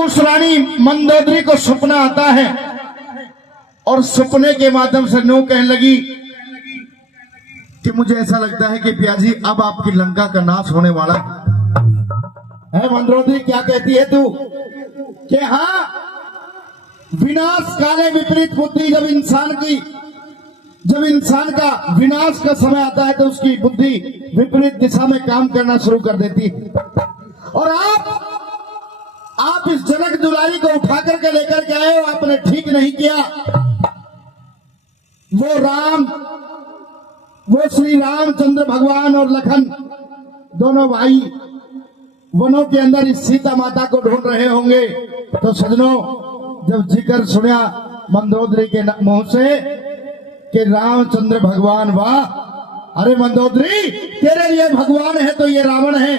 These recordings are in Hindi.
उस रानी मंदोदरी को सपना आता है और सपने के माध्यम से नो कहने लगी कि मुझे ऐसा लगता है कि पियाजी अब आपकी लंका का नाश होने वाला है। मंदोदरी क्या कहती है तू कि हाँ, विनाश काले विपरीत बुद्धि, जब इंसान का विनाश का समय आता है तो उसकी बुद्धि विपरीत दिशा में काम करना शुरू कर देती है। और आप इस जनक दुलारी को उठा करके लेकर के आए हो, आपने ठीक नहीं किया। वो श्री रामचंद्र भगवान और लखन दोनों भाई वनों के अंदर इस सीता माता को ढूंढ रहे होंगे। तो सजनों, जब जिक्र सुना मंदोदरी के मुंह से कि रामचंद्र भगवान, वाह, अरे मंदोदरी, तेरे लिए भगवान है तो ये रावण है,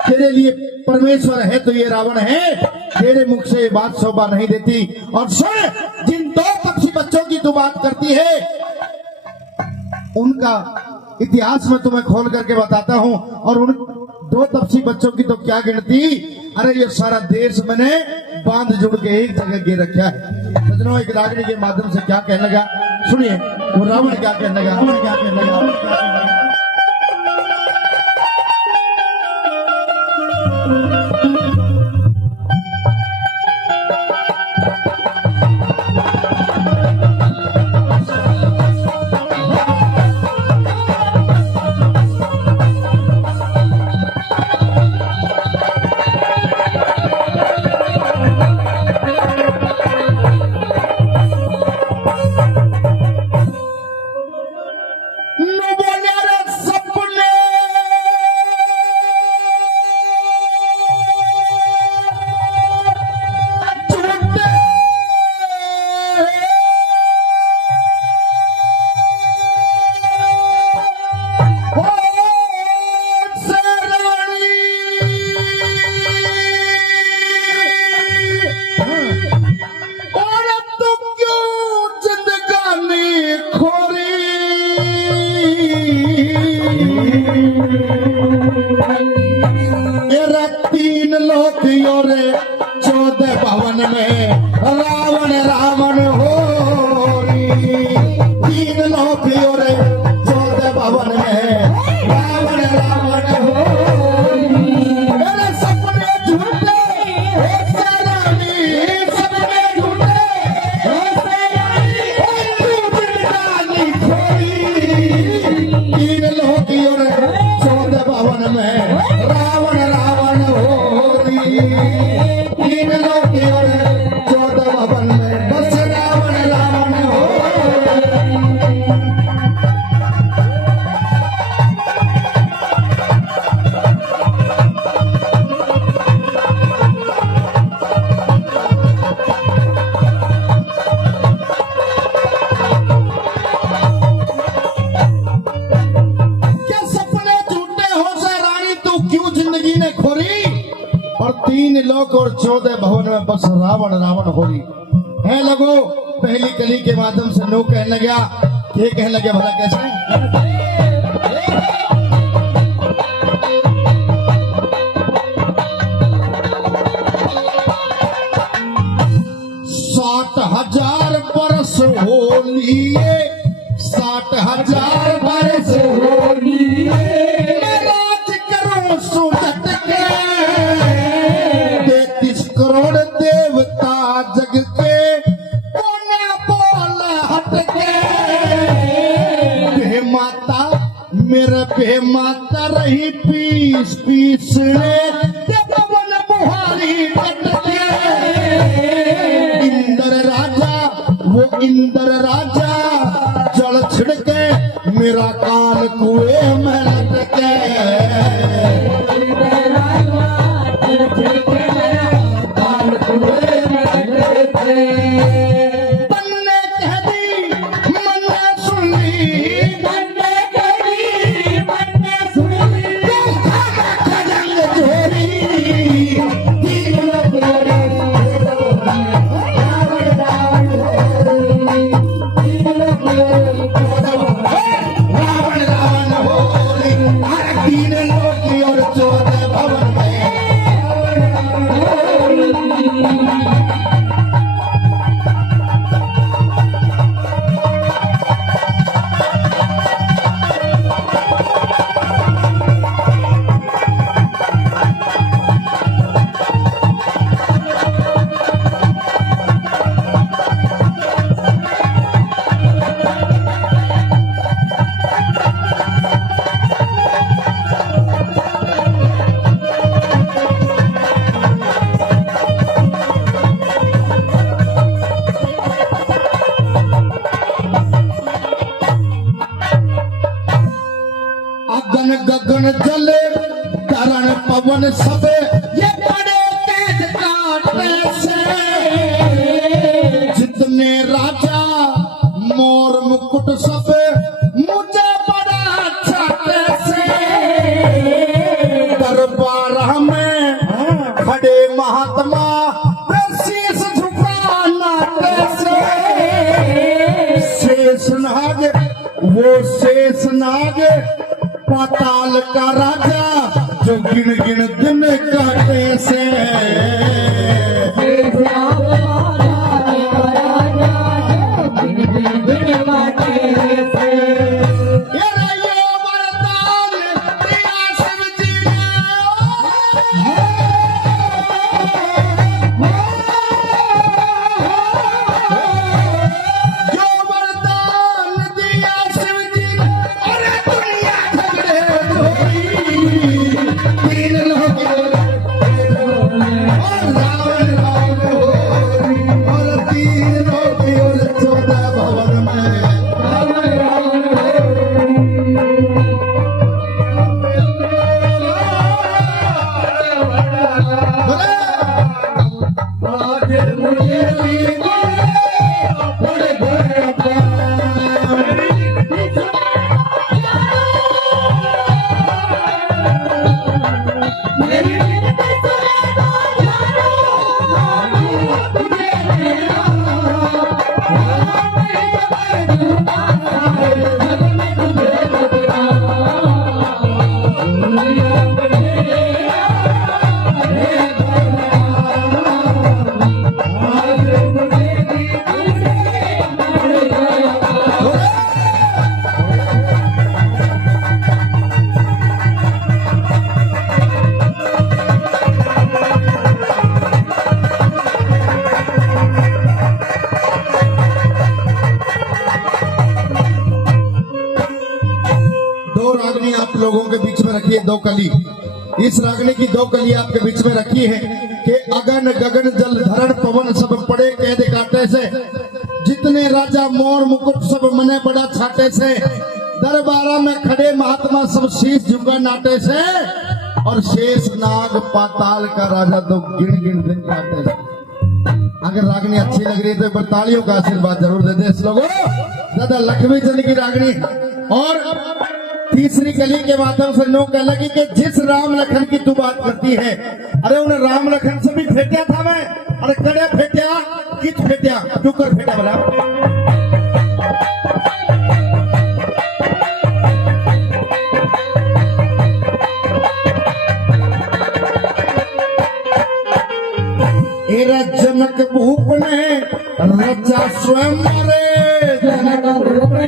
तेरे लिए परमेश्वर है तो ये रावण है, तेरे मुख से ये बात शोभा नहीं देती। और सुन, जिन दो पक्षी बच्चों की तू बात करती है उनका इतिहास में तुम्हें खोल करके बताता हूं। और उन दो तपसी बच्चों की तो क्या गिनती, अरे ये सारा देश मैंने बांध जुड़ के एक जगह गिर रखा है। सजनों, एक रागनी के माध्यम से क्या कहने लगा सुनिए, वो रावण क्या कहने लगा, रावण क्या कहने लगा। और 14 भवन में बस रावण रावण हो रही है। लगो पहली कली के माध्यम से नो कहने लगा, ये कहने लगे भला कैसे, साठ 60,000 बरस हो लिए, 60,000 बरस हो लिए, राज करो सुजत के, 33 करोड़ देवता जग के, कोने बोल हट के, बे माता मेरा बे माता रही पीस ने, पवन बुहारी कट के, इंद्र राजा वो इंद्र राजा जल छिड़के, मेरा कान कुएं में लटके, तन्ने कह दी मन्ने सुन ली, तन्ने कह दी मन्ने सुन ली, खजंग झोरी, तीन लोग तीन लोग और 14 भवन में रावण सब ये बड़े कैद काटे से, जितने राजा मोर मुकुट सब मुझे बड़ा छाटे से, दरबार में खड़े महात्मा शीश झुकाना कैसे, शेषनाग वो शेषनाग पाताल का राजा जो गिन गिन दिन काटे से, लोगों के बीच में रखी है दो कली। इस रागनी की दो कली आपके बीच में रखी है कि अगन गगन जल धरण पवन सब पड़े कैद काटे से, जितने राजा मोर मुकुट सब मने बड़ा छाटे से, दरबारा में खड़े महात्मा सब शीश झुका नाटे से, और शेष नाग पाताल का राजा तो गिन गिन दिन काटे से। अगर रागनी अच्छी लग रही है तो तालियों का आशीर्वाद जरूर दे दे इस लोगों। दादा लक्ष्मी चंद की रागनी। और तीसरी कली के माध्यम से लोग कह लगी कि जिस राम लखन की तू बात करती है, अरे उन्हें राम लखन से भी फेंटा था मैं, अरे कड़े फेंटा कित फेंटा टुकर फेंटा बोला। जनक भूप ने रचा स्वयं रे, जनक भूप ने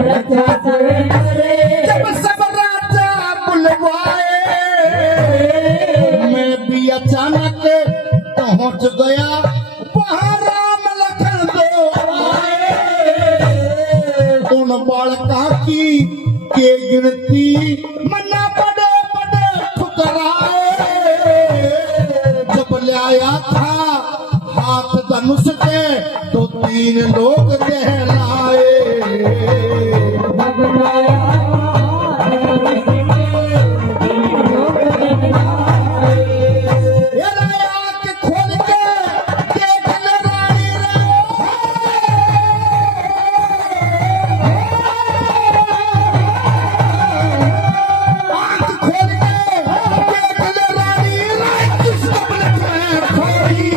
रचा स्वयं रे, जब सब राजा बुलवाए मैं भी अचानक पहुंच गया वहां राम लखन दो आए, उन बालका की के गिनती मना बड़े बड़े ठुकराए, जब ले आया था हाथ धनुष के तो 3 लोग कहलाए, खोल के देख ले रानी रे, आंख खोल के देख ले रानी रे, किस कबल में खोई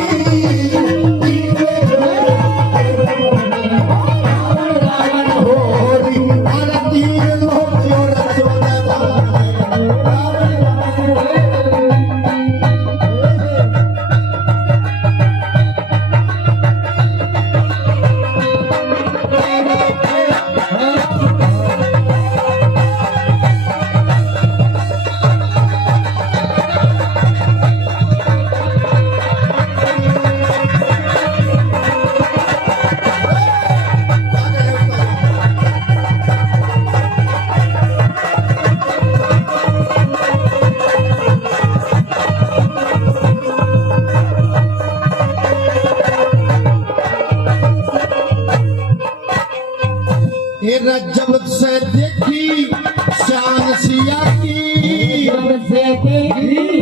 जब से देखी शान सिया की, जब से देखी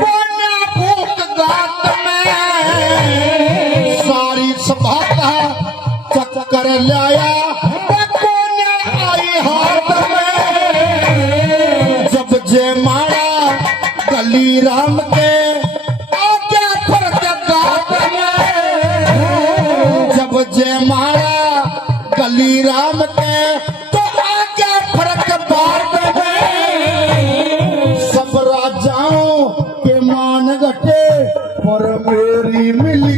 कोन्या भूत गात में सारी सभा का चक्कर लाया कोन्या आई हाथ में जब जे मारा गली राम के आज्ञा पर गात में जब जे मारा गली राम के तो आज्ञा फर्क बात में सब राजाओं के मान घटे पर मेरी मिली